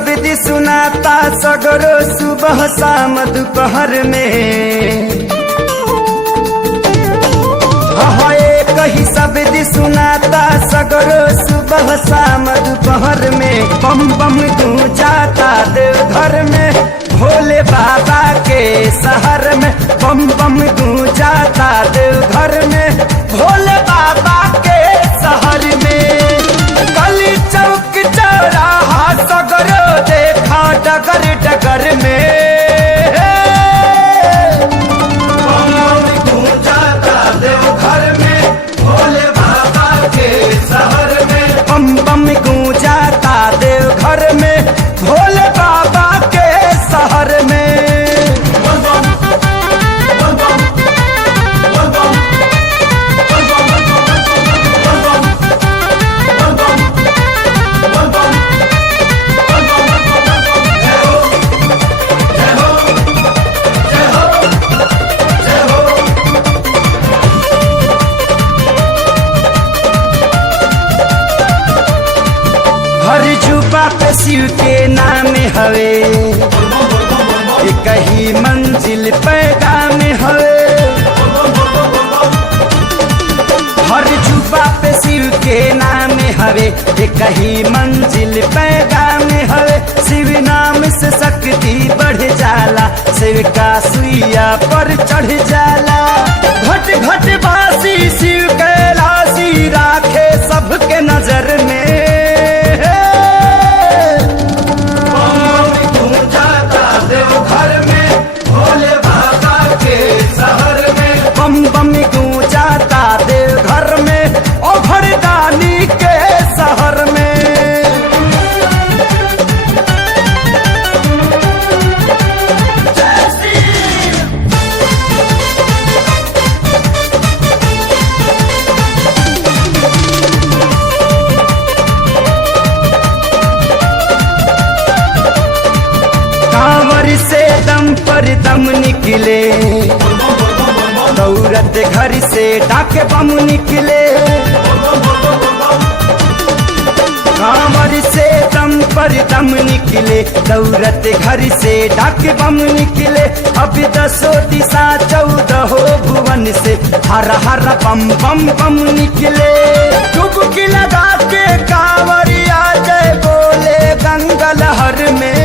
शब्द सुनाता सगरो सुबह शाम दोपहर में। हाँ एक ही शब्द सुनाता सगरो सुबह शाम दोपहर में। बम बम गूंजाता देवघर में भोले बाबा के शहर में। बम बम गूंजाता देवघर में भोले बाबा के शहर में। गली चौक चौराहा सगरो देखा डगर डगर में। बम बम गूंजाता देवघर में भोले बाबा के शहर में। बम बम गूंजाता देवघर में भोले बाबा के शहर में। हर जुबा पे शिव के नाम हवे, एक ही मंजिल पैगाम हवे। हर जुबा पे शिव के नाम हवे, एक ही मंजिल पैगाम हवे। शिव नाम से शक्ति बढ़ जाला, शिव का सुइया पर चढ़ जाला। घट घट बासी शिव कैलाशी राखे सबके नजर में। बम बम गूंजाता देवघर में ओ भरदानी के शहर में। कांवर से दम पर दम निकले, दौरत घर से डाक बम निकले। कांवर से दम पर दम निकले, दौरत घर से डाक बम निकले। अब 10 दिशा 14 भुवन से हर हर बम बम बम निकले। डुबकी लगा के कांवरिया जय बोले गंगा लहर में।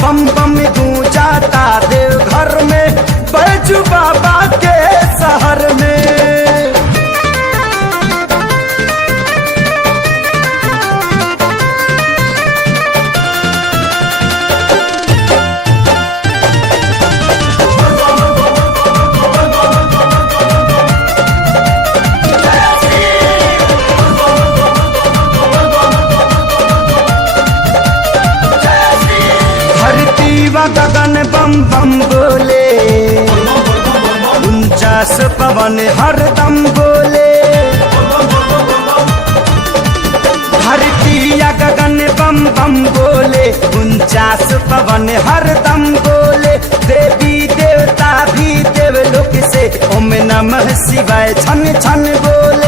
बम बम गूंजाता देवघर में बैजू बाबा के शहर में। गगन बम बम बोले, 49 पवन हरदम बोले। धरती या गगन बम बम बोले, 49 पवन हरदम बोले। देवी देवता भी देवलोक से ओम नमः शिवाय छन छन बोले।